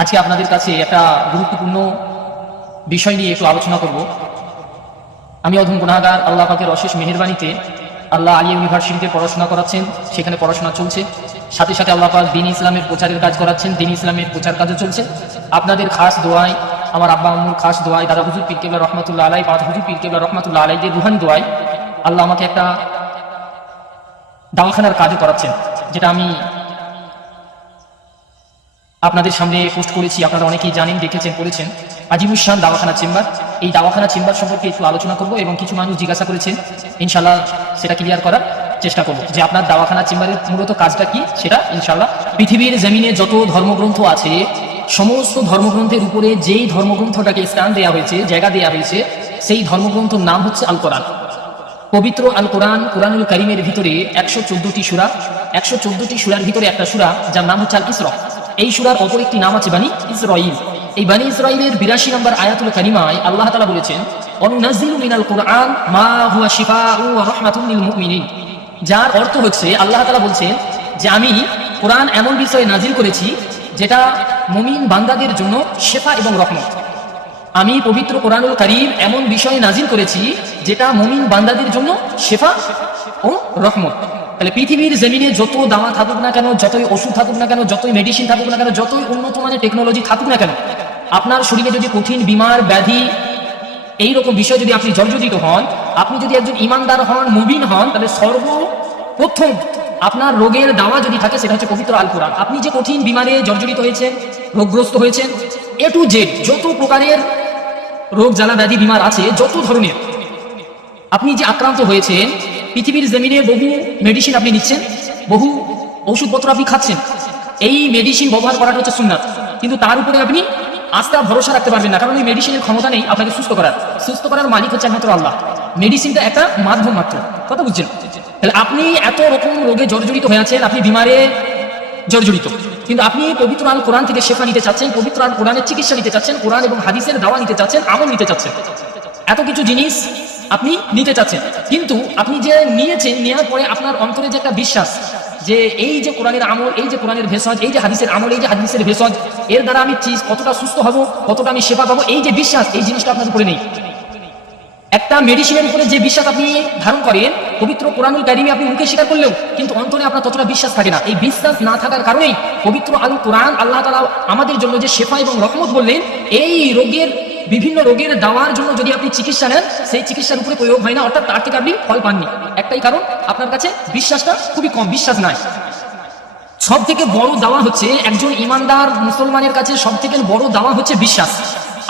আজকে আপনাদের কাছে একটা গুরুত্বপূর্ণ বিষয় নিয়ে একটু আলোচনা করব। আমি অধম গুনাহগার, আল্লাহ পাকের অশেষ মেহেরবানিতে আল্লাহ আলিয়া ইউনিভার্সিটিতে পড়াশোনা করাচ্ছেন, সেখানে পড়াশোনা চলছে। সাথে সাথে আল্লাহ পাক দ্বীন ইসলামের প্রচারের কাজ করাচ্ছেন, দ্বীন ইসলামের প্রচার কাজও চলছে। আপনাদের খাস দোয়ায়, আমার আব্বা আম্মুর খাস দোয়ায়, দাদা হুজুর পীর কেবলা রহমাতুল্লাহ আলাই, পাঁচ হুজুর পীর কেবলা রহমাতুল্লাহ আলাইদের রুহানি দোয়ায় আল্লাহ আমাকে একটা দাওয়াখানার কাজও করাচ্ছেন, যেটা আমি আপনাদের সামনে পোস্ট করেছি। আপনারা অনেকেই জানেন, দেখেছেন, পড়েছেন। আজিমুসান দাওয়াখানা চেম্বার। এই দাওয়াখানা চেম্বার সম্পর্কে একটু আলোচনা করব এবং কিছু মানুষ জিজ্ঞাসা করেছেন, ইনশাল্লাহ সেটা ক্লিয়ার করার চেষ্টা করব যে আপনার দাওয়াখানা চেম্বারের মূলত কাজটা কি, সেটা ইনশাল্লাহ। পৃথিবীর জমিনে যত ধর্মগ্রন্থ আছে, সমস্ত ধর্মগ্রন্থের উপরে যেই ধর্মগ্রন্থটাকে স্থান দেওয়া হয়েছে, জায়গা দেওয়া হয়েছে, সেই ধর্মগ্রন্থর নাম হচ্ছে আল কোরআন। পবিত্র আল কোরআন, কোরআনুল কারীমের ভিতরে 114টি সূরা, 114টি সূরার ভিতরে একটা সূরা যার নাম হচ্ছে আল ইসরা। এই সূরার অপর একটি নাম আছে বানী ইসরাঈল। এই বানী ইসরাঈলের 82 নম্বর আয়াতুল কারিমায় আল্লাহ তাআলা বলেছেন, অনুনাজ্জিলু মিনাল কোরআন মা হুয়া শিফাউন ওয়া রাহমাতুন লিল মুমিনিন। যার অর্থ হচ্ছে, আল্লাহ তাআলা বলছেন যে আমি কোরআন এমন বিষয়ে নাজিল করেছি যেটা মুমিন বান্দাদের জন্য শেফা এবং রহমত। আমি পবিত্র কোরআনুল কারীম এমন বিষয়ে নাজিল করেছি যেটা মুমিন বান্দাদের জন্য শেফা ও রহমত। তাহলে পৃথিবীর জমিনে যত দাওয়া থাকুক না কেন, যতই ওষুধ থাকুক না কেন, যতই মেডিসিন থাকুক না কেন, যতই উন্নত মানের টেকনোলজি থাকুক না কেন, আপনার শরীরে যদি কঠিন বিমার ব্যাধি এইরকম বিষয় যদি আপনি জর্জরিত হন, আপনি যদি একজন ইমানদার হন, মুমিন হন, তাহলে সর্বপ্রথম আপনার রোগের দাওয়া যদি থাকে সেটা হচ্ছে পবিত্র আল কোরআন। আপনি যে কঠিন বিমারে জর্জরিত হয়েছেন, রোগগ্রস্ত হয়েছেন, এ টু জেড যত প্রকারের রোগ জ্বালা ব্যাধি বিমার আছে, যত ধরনের আপনি যে আক্রান্ত হয়েছেন, পৃথিবীর জমিনে বহু মেডিসিন আপনি নিচ্ছেন, বহু ওষুধপত্র আপনি খাচ্ছেন। এই মেডিসিন ব্যবহার করাটা হচ্ছে সুন্নাত, কিন্তু তার উপরে আপনি আস্থা ভরসা রাখতে পারবেন না, কারণ এই মেডিসিনের ক্ষমতা নেই আপনাকে সুস্থ করার। সুস্থ করার মালিক হচ্ছে একমাত্র আল্লাহ। মেডিসিনটা একটা মাধ্যম মাত্র। কথা বুঝছেন? তাহলে আপনি এত রকম রোগে জর্জরিত হয়ে আছেন, আপনি বিমারে জর্জরিত, কিন্তু আপনি পবিত্র আল কোরআন থেকে শেফা নিতে চাচ্ছেন, পবিত্র আল কোরআনের চিকিৎসা নিতে চাচ্ছেন, কোরআন এবং হাদিসের দাওয়া নিতে চাচ্ছেন, আমল নিতে চাচ্ছেন, এত কিছু জিনিস আপনি নিতে চাচ্ছেন। কিন্তু আপনি যে নিয়েছেন, নেওয়ার পরে আপনার অন্তরে যে একটা বিশ্বাস যে এই যে কোরআনের আমল, এই যে কোরআনের ভেষজ, এই যে হাদিসের আমল, এই যে হাদিসের ভেষজ, এর দ্বারা আমি কতটা সুস্থ হব, কতটা আমি সেবা পাবো, এই যে বিশ্বাস, এই জিনিসটা আপনার উপরে নেই। একটা মেডিসিনের উপরে যে বিশ্বাস আপনি ধারণ করেন, পবিত্র কোরআনুল কারীমে আপনি মুখে স্বীকার করলেও কিন্তু অন্তরে আপনার ততটা বিশ্বাস থাকে না। এই বিশ্বাস না থাকার কারণেই পবিত্র আল কোরআন আল্লাহ তাআলা আমাদের জন্য যে শেফা এবং রহমত বললেন, এই রোগের, বিভিন্ন রোগের দাওয়ার জন্য যদি আপনি চিকিৎসা নেন, সেই চিকিৎসার উপরে প্রয়োগ হয় না, অর্থাৎ তার থেকে আপনি ফল পাননি। একটাই কারণ, আপনার কাছে বিশ্বাসটা খুবই কম, বিশ্বাস নাই। সব থেকে বড় দাওয়া হচ্ছে, একজন ইমানদার মুসলমানের কাছে সব থেকে বড় দাওয়া হচ্ছে বিশ্বাস।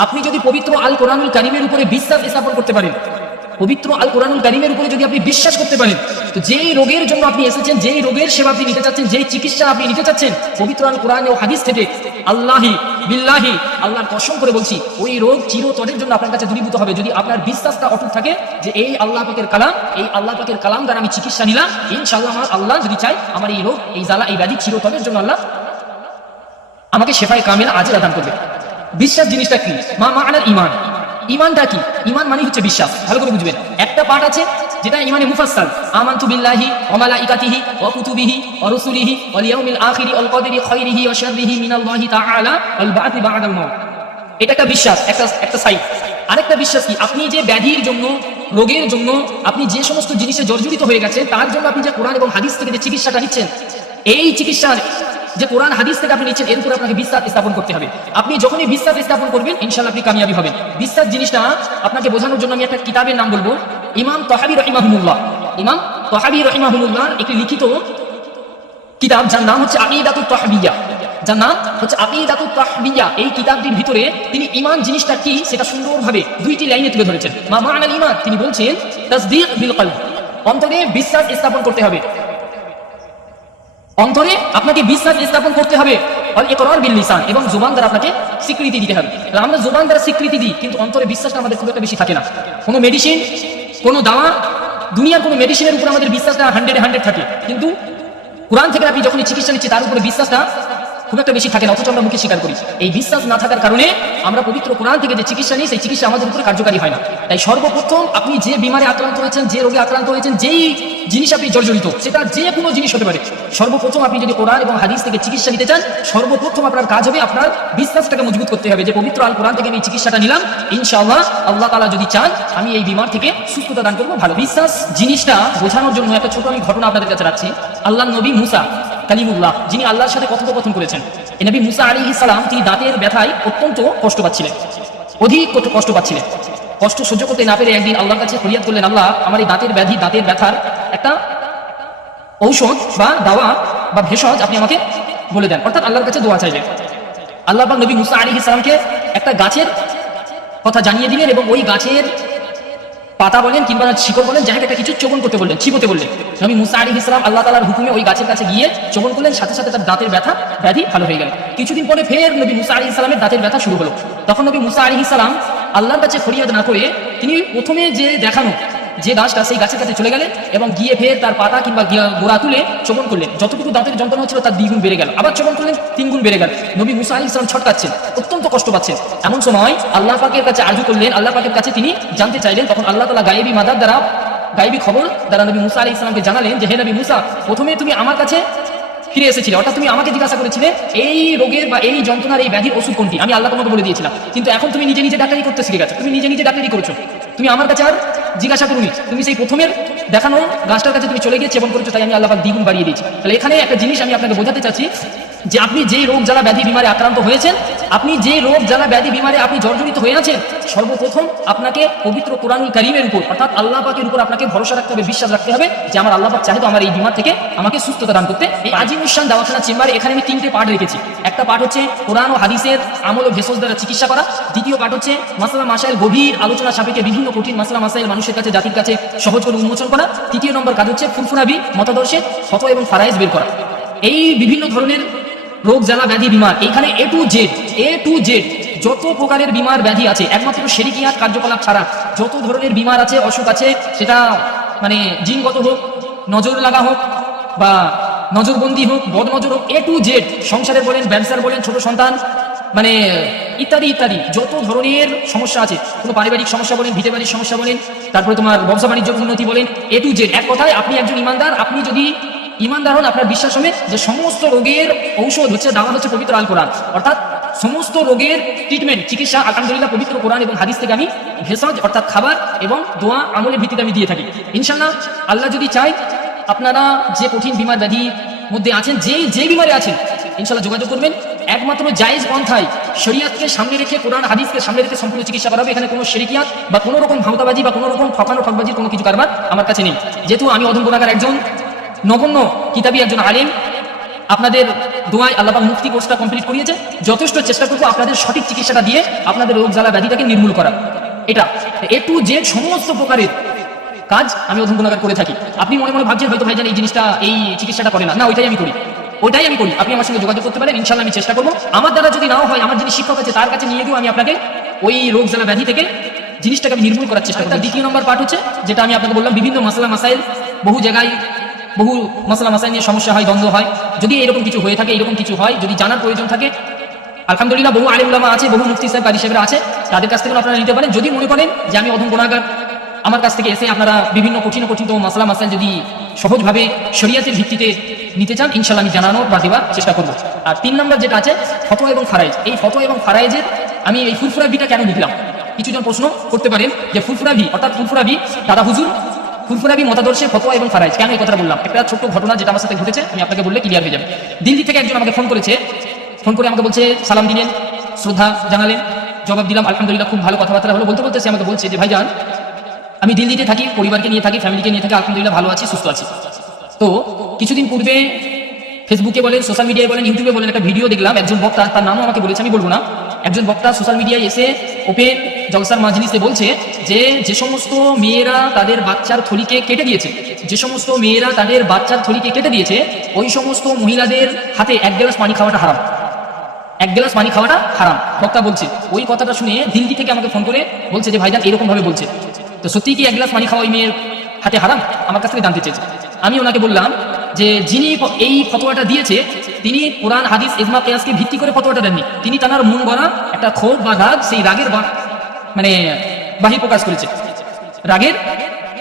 আপনি যদি পবিত্র আল কোরআনুল কারীমের উপরে বিশ্বাস স্থাপন করতে পারেন, পবিত্র আল কোরআনুল কারীমের উপরে যদি আপনি বিশ্বাস করতে পারেন, তো যেই রোগের জন্য আপনি এসেছেন, যেই রোগের সেবা আপনি নিতে চাচ্ছেন, যেই চিকিৎসা আপনি নিতে চাচ্ছেন, পবিত্র আল কোরআন ও হাদিস থেকে, আল্লাহি বিল্লাহি, আল্লাহর কসম করে বলছি, ওই রোগ চিরতরের জন্য আপনার কাছে দূরীভূত হবে, যদি আপনার বিশ্বাসটা অটুট থাকে যে এই আল্লাহ পাকের কালাম, এই আল্লাহ পাকের কালাম দ্বারা আমি চিকিৎসা নিলাম, ইনশাআল্লাহ আমার আল্লাহ যদি চাই আমার এই রোগ, এই জ্বালা, এই ব্যাধি চিরতরের জন্য আল্লাহ আমাকে শেফায়ে কামিলা আজের আদান করবে। বিশ্বাস জিনিসটা কি? মা মা'নাল ঈমান। ঈমানটা কি? ঈমান মানে হচ্ছে বিশ্বাস। ভালো করে বুঝবেন। একটা পার্ট আছে যেটা ঈমানে মুফাসসাল, আমানতু বিল্লাহি ওয়া মালাইকাতিহি ওয়া কুতুবিহি ওয়া রুসুলিহি ওয়াল ইয়াউমিল আখিরি ওয়াল কদরি খাইরিহি ওয়া শাররিহি মিনাল্লাহি তাআলা ওয়াল বা'থি বা'দাল মাউত। এটা একটা বিশ্বাস, একটা সাইড। আরেকটা বিশ্বাস কি? আপনি যে ব্যাধির জন্য, রোগের জন্য, আপনি যে সমস্ত জিনিসে জর্জরিত হয়ে গেছেন, তার জন্য আপনি যে কোরআন এবং হাদিস থেকে যে চিকিৎসাটা নিচ্ছেন, এই চিকিৎসার যে কোরআন হাদিস থেকে আপনি নিচ্ছেন, এর উপর আপনাকে বিশ্বাস স্থাপন করতে হবে। আপনি যখনই বিশ্বাস স্থাপন করবেন, ইনশাআল্লাহ আপনি কামিয়াবি হবেন। বিশ্বাস জিনিসটা আপনাকে বোঝানোর জন্য আমি একটা কিতাবের নাম বলবো। ইমাম তাহাবী রাহিমাহুল্লাহ, ইমাম তাহাবী রাহিমাহুল্লাহ একটি লিখিত কিতাব, যার নাম হচ্ছে আকিদাতুত তাহবিয়া, যার নাম হচ্ছে আকিদাতুত তাহবিয়া। এই কিতাবটির ভিতরে তিনি ঈমান জিনিসটা কি সেটা সুন্দরভাবে দুইটি লাইনে তুলে ধরেছেন। মা মা'নাল ঈমান, তিনি বলছেন তাসদীক বিল কলব, অন্তরে বিশ্বাস স্থাপন করতে হবে, অন্তরে আপনাকে বিশ্বাস স্থাপন করতে হবে। ওয়াল ইকরার বিল লিসান, এবং জবান দ্বারা আপনাকে স্বীকৃতি দিতে হবে। আমরা জবান দ্বারা স্বীকৃতি দিই, কিন্তু অন্তরে বিশ্বাসটা আমাদের খুব একটা বেশি থাকে না। কোনো মেডিসিন, কোনো দাওয়া, দুনিয়ার কোনো মেডিসিনের উপর আমাদের বিশ্বাসটা 100-এ 100 থাকে, কিন্তু কোরআন থেকে আপনি যখনই চিকিৎসা নিচ্ছেন তার উপরে বিশ্বাসটা খুব একটা বেশি থাকে না, অথচ আমরা মুখে স্বীকার করি। এই বিশ্বাস না থাকার কারণে আমরা পবিত্র কোরআন থেকে যে চিকিৎসা নিই সেই চিকিৎসা আমাদের উপরে কার্যকারী হয় না। তাই সর্বপ্রথম আপনি যে বিমারে আক্রান্ত হয়েছেন, যে রোগে আক্রান্ত হয়েছেন, যেই জিনিস আপনি জর্জরিত, সেটা যে কোনো জিনিস হতে পারে, সর্বপ্রথম আপনি যদি কোরআন এবং হাদিস থেকে চিকিৎসা নিতে চান, সর্বপ্রথম আপনার কাজ হবে আপনার বিশ্বাসটাকে মজবুত করতে হবে যে পবিত্র আল কোরআন থেকে আমি চিকিৎসাটা নিলাম, ইনশাআল্লাহ আল্লাহ তাআলা যদি চান আমি এই বিমার থেকে সুস্থতা দান করবো। ভালো বিশ্বাস জিনিসটা বোঝানোর জন্য একটা ছোট আমি ঘটনা আপনাদের কাছে রাখছি। আল্লাহ নবী মুসা কালিমুল্লাহ, যিনি আল্লাহর সাথে কথোপকথন করেছেন, এই নবী মুসা আলাইহিস সালাম তিনি দাঁতের ব্যথায় অত্যন্ত কষ্ট পাচ্ছিলেন, অধিক কষ্ট পাচ্ছিলেন। কষ্ট সহ্য করতে না পেরে একদিন আল্লাহর কাছে ফরিয়াদ করলেন, আল্লাহ আমার এই দাঁতের ব্যাধি, দাঁতের ব্যথার একটা ঔষধ বা দাওয়া বা ভেষজ আপনি আমাকে বলে দেন, অর্থাৎ আল্লাহর কাছে দোয়া চাইলেন। আল্লাহ পাক নবী মুসা আলাইহিস সালামকে একটা গাছের কথা জানিয়ে দিলেন এবং ওই গাছের পাতা বলেন কিংবা শিকড় বলেন, যাই হোক একটা কিছু চোবন করতে বললেন, চিবোতে বললেন। নবী মুসা আলাইহিস সালাম আল্লাহ তাআলার হুকুমে ওই গাছের কাছে গিয়ে চোবন করলেন, সাথে সাথে তার দাঁতের ব্যাধি ভালো হয়ে গেল। কিছুদিন পরে ফের নবী মুসা আলাইহিস সালামের দাঁতের ব্যথা শুরু হলো। তখন নবী মুসা আলাইহিস সালাম আল্লাহর কাছে ফরিয়াদ না করে তিনি প্রথমে যে দেখানো যে গাছটা, সেই গাছের কাছে চলে গেলেন এবং গিয়ে ফের তার পাতা কিংবা গোড়া তুলে চোবন করলেন। যতটুকু দাঁতের যন্ত্রণা হচ্ছিল তার 2 গুণ বেড়ে গেল, আবার চোবন করলেন 3 গুণ বেড়ে গেল। নবী মুসা আলাইহিস সালাম ছটকাচ্ছেন, অত্যন্ত কষ্ট পাচ্ছেন। এমন সময় আল্লাহ পাকের কাছে আরজু করলেন, আল্লাহ পাকের কাছে তিনি জানতে চাইলেন। তখন আল্লাহ তাআলা গায়েবী মাদার দ্বারা, গায়েবী খবর দ্বারা নবী মুসা আলাইহিস সালামকে জানালেন যে হে নবী মুসা, প্রথমে তুমি আমার কাছে ফিরে এসেছিলে, অর্থাৎ তুমি আমাকে জিজ্ঞাসা করেছিলে এই রোগের বা এই যন্ত্রণার এই ব্যাধির ওষুধ কোনটি, আমি আল্লাহ তোমাকে বলে দিয়েছিলাম। কিন্তু এখন তুমি নিজে নিজে ডাক্তারি করতে শিখে গেছো, তুমি নিজে নিজে ডাক্তারি করছো, তুমি আমার কাছে আর জিজ্ঞাসা করুনি, তুমি সেই প্রথমের দেখানো গাছটার কাছে তুমি চলে গিয়ে সেবন করেছো, তাই আমি আল্লাহ পাক 2 গুণ বাড়িয়ে দিয়েছি। তাহলে এখানে একটা জিনিস আমি আপনাকে বোঝাতে চাচ্ছি যে আপনি যে রোগ জ্বালা ব্যাধি বিমারে আক্রান্ত হয়েছেন, আপনি যে রোগ জ্বালা ব্যাধি বিমারে আপনি জর্জরিত হয়ে আছেন, সর্বপ্রথম আপনাকে পবিত্র কোরআনুল কারীমের উপর অর্থাৎ আল্লাহ পাকের উপর আপনাকে ভরসা রাখতে হবে, বিশ্বাস রাখতে হবে যে আমার আল্লাহ পাক চাহে তো আমার এই বিমার থেকে আমাকে সুস্থতা দান করতে। এই আজিমুস শান দাওয়াখানা চেম্বারে এখানে আমি 3টে পার্ট রেখেছি। একটা পার্ট হচ্ছে কোরআন ও হাদিসের আমল ও ভেষজ দ্বারা চিকিৎসা করা, দ্বিতীয় পার্ট হচ্ছে মাসলা মাসাইল গভীর আলোচনা সাপেক্ষে বিভিন্ন কঠিন মাসলা মাসাইল মানুষের কাছে, জাতির কাছে সহজ করে উন্মোচন করা, তৃতীয় নম্বর কাজ হচ্ছে ফুরফুরাবি মতাদর্শের ফতোয়া এবং ফারায়েজ বের করা। এই বিভিন্ন ধরনের রোগ জ্বালা ব্যাধি বিমার এইখানে এ টু জেড যত প্রকারের বিমার ব্যাধি আছে, একমাত্র শিরকিয়াত কার্যকলাপ ছাড়া যত ধরনের বিমার আছে, অসুখ আছে, সেটা মানে জিনগত হোক, নজর লাগা হোক বা নজরবন্দি হোক, বদনজর হোক, এ টু জেড, সংসারের বলেন, ব্যবসার বলেন, ছোট সন্তান মানে ইত্যাদি ইত্যাদি যত ধরনের সমস্যা আছে, কোনো পারিবারিক সমস্যা বলেন, ভিটে বাড়ির সমস্যা বলেন, তারপরে তোমার ব্যবসা বাণিজ্য উন্নতি বলেন, এ টু জেড। এক কথায় আপনি একজন ইমানদার, আপনি যদি ইমানদার হন, আপনার বিশ্বাস হবে যে সমস্ত রোগের ঔষধ হচ্ছে, দাওয়া হচ্ছে পবিত্র আল কোরআন, অর্থাৎ সমস্ত রোগের ট্রিটমেন্ট, চিকিৎসা আলহামদুলিল্লাহ পবিত্র কোরআন এবং হাদিস থেকে আমি ভেষজ অর্থাৎ খাবার এবং দোয়া আমলের ভিত্তিতে আমি দিয়ে থাকি। ইনশাআল্লাহ আল্লাহ যদি চাই, আপনারা যে কঠিন বিমার ব্যাধির মধ্যে আছেন, যে বিমারে আছেন, ইনশাআল্লাহ যোগাযোগ করবেন। একমাত্র জায়েজ পন্থায় শরীয়তকে সামনে রেখে, কোরআন হাদিসকে সামনে রেখে সম্পূর্ণ চিকিৎসা করা হবে। এখানে কোনো শিরকিয়াত বা কোনো রকম ভাওতাবাজি বা কোনো রকম ঠকবাজির কোনো কিছু কারবার আমার কাছে নেই। যেহেতু আমি অধম গুনাহগার একজন নগণ্য কিতাবী একজন আলেম, আপনাদের দোয়ায় আল্লাহ পাক মুফতি কোর্সটা কমপ্লিট করিয়েছে, যথেষ্ট চেষ্টা করবো আপনাদের সঠিক চিকিৎসাটা দিয়ে আপনাদের রোগ জ্বালা ব্যাধিটাকে নির্মূল করা। এটা এ টু জেড সমস্ত প্রকারের কাজ আমি অধম গুনাহগার করে থাকি। আপনি মনে মনে ভাবছেন হয়তো ভাইজান এই জিনিসটা, এই চিকিৎসাটা করে না, ওইটাই আমি করি। আপনি আমার সঙ্গে যোগাযোগ করতে পারেন, ইনশাআল্লাহ আমি চেষ্টা করবো। আমার দ্বারা যদি নাও হয়, আমার যিনি শিক্ষক আছে তার কাছে নিয়ে গিয়েও আমি আপনাকে ওই রোগ জ্বালা ব্যাধি থেকে জিনিসটাকে আমি নির্মূল করার চেষ্টা করি। দ্বিতীয় নম্বর পার্ট হচ্ছে, যেটা আমি আপনাকে বললাম, বিভিন্ন মাসলা মাসাইল, বহু জায়গায় বহু মাসলা মাসাইল নিয়ে সমস্যা হয়, দ্বন্দ্ব হয়। যদি এরকম কিছু হয়ে থাকে, এরকম কিছু হয়, যদি জানার প্রয়োজন থাকে, আলহামদুলিল্লাহ বহু আলেম উলামা আছে, বহু মুফতি সাহেব, কারি সাহেবরা আছে, তাদের কাছ থেকে আপনারা নিতে পারেন। যদি মনে করেন যে আমি অধম গুনাহগার, আমার কাছ থেকে এসে আপনারা বিভিন্ন কঠিনতম মাসলা মাসাইল যদি সহজভাবে শরীয়তের ভিত্তিতে নিতে চান, ইনশাআল্লাহ আমি জানানোর বা দেওয়ার চেষ্টা করবো। আর 3 নম্বর যেটা আছে ফতোয়া এবং ফারায়েজ, এই ফতোয়া এবং ফারায়েজের আমি এই ফুরফুরা বিটা কেন লিখলাম, কিছুজন প্রশ্ন করতে পারেন যে ফুরফুরা বি অর্থাৎ ফুরফুরা বি দাদা হুজুর, ফুরফুরা বি মতাদর্শে ফতোয়া এবং ফারায়েজ, কেন এই কথাটা বললাম? একটা ছোট্ট ঘটনা যেটা আমার সাথে ঘটেছে, আমি আপনাকে বললে ক্লিয়ার হয়ে যাবে। দিল্লি থেকে একজন আমাকে ফোন করে আমাকে বলছে, সালাম দিলেন, শ্রদ্ধা জানালেন, জবাব দিলাম, আলহামদুলিল্লাহ খুব ভালো কথাবার্তা হলো। বলতে সে আমাকে বলছে যে ভাইজান, আমি দিল্লিতে থাকি, পরিবারকে নিয়ে থাকি, ফ্যামিলিকে নিয়ে থাকি, আলহামদুলিল্লাহ ভালো আছি, সুস্থ আছি। তো কিছুদিন পূর্বে ফেসবুকে বলেন, সোশ্যাল মিডিয়ায় বলেন, ইউটিউবে বলেন, একটা ভিডিও দেখলাম, একজন বক্তা, তার নামও আমাকে বলেছে, আমি বলবো না, একজন বক্তা সোশ্যাল মিডিয়ায় এসে ওপেন জলসার মাজলিসে বলছে যে সমস্ত মেয়েরা তাদের বাচ্চার থলিকে কেটে দিয়েছে, ওই সমস্ত মহিলাদের হাতে 1 গ্লাস পানি খাওয়াটা হারাম, 1 গ্লাস পানি খাওয়াটা হারাম, বক্তা বলছে। ওই কথাটা শুনে দিল্লি থেকে আমাকে ফোন করে বলছে যে ভাইজান এরকম ভাবে বলছে, তো সত্যি কি 1 গ্লাস পানি খাওয়া ওই মেয়ের হাতে হারাম? আমার কাছ থেকে জানতে চেয়েছে। আমি ওনাকে বললাম যে যিনি এই ফতোয়াটা দিয়েছে তিনি কোরআন হাদিস ইজমা কিয়াসকে ভিত্তি করে ফতোয়াটা দেননি, তিনি তার মন গড়া একটা ক্ষোভ বা রাগ, সেই রাগের মানে বাহির প্রকাশ করেছে, রাগের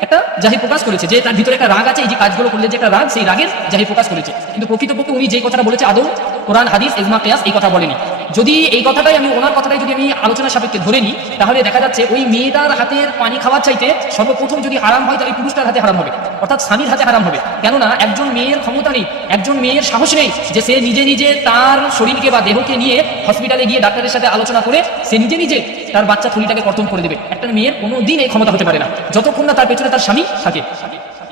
একটা জাহির প্রকাশ করেছে যে তার ভিতরে একটা রাগ আছে, এই যে কাজগুলো করলে যে একটা রাগ, সেই রাগের জাহির প্রকাশ করেছে। কিন্তু প্রকৃতপক্ষে উনি যে কথাটা বলেছে আদৌ কোরআন হাদিস ইজমা কিয়াস এই কথা বলেনি। যদি এই কথাটাই আমি ওনার কথাটাই যদি আমি আলোচনা সাপেক্ষে ধরে নিই, তাহলে দেখা যাচ্ছে ওই মেয়েটার হাতের পানি খাওয়ার চাইতে সর্বপ্রথম যদি হারাম হয় তাহলে পুরুষটার হাতে হারাম হবে, অর্থাৎ স্বামীর হাতে হারাম হবে। কেননা একজন মেয়ের ক্ষমতা নেই, একজন মেয়ের সাহস নেই যে সে নিজে নিজে তার শরীরকে বা দেহকে নিয়ে হসপিটালে গিয়ে ডাক্তারের সাথে আলোচনা করে সে নিজে নিজে তার বাচ্চা থলিটাকে কর্তন করে দেবে। একটা মেয়ের কোনোদিন এই ক্ষমতা হতে পারে না যতক্ষণ না তার পেছনে তার স্বামী থাকে।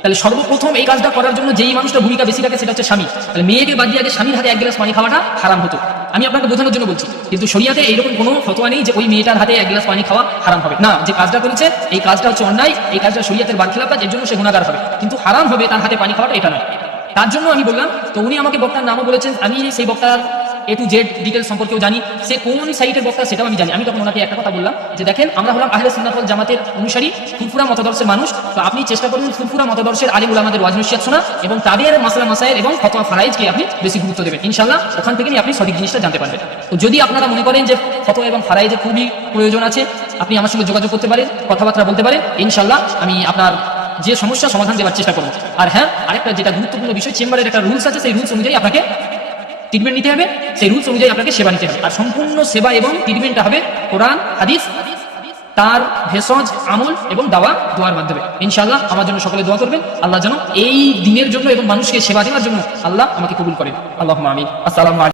তাহলে সর্বপ্রথম এই কাজটা করার জন্য যেই মানুষটা ভূমিকা বেশি রাখে সেটা হচ্ছে স্বামী। তাহলে মেয়েকে বাদ দিয়ে আগে স্বামীর হাতে এক গ্লাস পানি খাওয়াটা হারাম হতো। আমি আপনাকে বোঝানোর জন্য বলছি, কিন্তু শরিয়াতে এইরকম কোনো ফতোয়া নেই যে ওই মেয়েটার হাতে এক গ্লাস পানি খাওয়া হারাম হবে না। যে কাজটা করেছে এই কাজটা হচ্ছে অন্যায়, এই কাজটা শরিয়াতের বারখিলাফ কাজ, এর জন্য সে গুনাহগার হবে, কিন্তু হারাম হবে তার হাতে পানি খাওয়াটা এটা নয়। তার জন্য আমি বললাম, তো উনি আমাকে বক্তার নামও বলেছেন, আমি সেই বক্তার A to Z ডিটেলস সম্পর্কেও জানি, সে কোন সাইটের বক্তা সেটাও আমি জানি। আমি তখন ওনাকে একটা কথা বললাম যে দেখেন, আমরা হলাম আহলে সুন্নাত ওয়াল জামাতের অনুসারী, ফুরফুরা মতাদর্শের মানুষ, তো আপনি চেষ্টা করুন ফুরফুরা মতাদর্শের আলিম উলামাদের ওয়াজ নসিহত শোনা এবং তাদের মাসলা মাসায়েল এবং ফতোয়া ফারাইজকে আপনি বেশি গুরুত্ব দেবেন। ইনশাআল্লাহ ওখান থেকেই আপনি সঠিক জিনিসটা জানতে পারবেন। তো যদি আপনারা মনে করেন যে ফতোয়া এবং ফারাইজের খুবই প্রয়োজন আছে, আপনি আমার সঙ্গে যোগাযোগ করতে পারেন, কথাবার্তা বলতে পারেন, ইনশাআল্লাহ আমি আপনার যে সমস্যা সমাধান দেওয়ার চেষ্টা করবো। আর হ্যাঁ, আরেকটা যেটা গুরুত্বপূর্ণ বিষয়, চেম্বারের একটা রুলস আছে, সেই রুলস অনুযায়ী আপনাকে ট্রিটমেন্ট নিতে হবে, সেই রুলস অনুযায়ী আপনাকে সেবা নিতে হবে। আর সম্পূর্ণ সেবা এবং ট্রিটমেন্টটা হবে কোরআন হাদিস, তার ভেষজ আমল এবং দোয়ার মাধ্যমে। ইনশাআল্লাহ আমার জন্য সকলে দোয়া করবেন, আল্লাহ যেন এই দিনের জন্য এবং মানুষকে সেবা দেওয়ার জন্য আল্লাহ আমাকে কবুল করেন। আল্লাহুম্মা আমিন। আসসালামু আলাইকুম।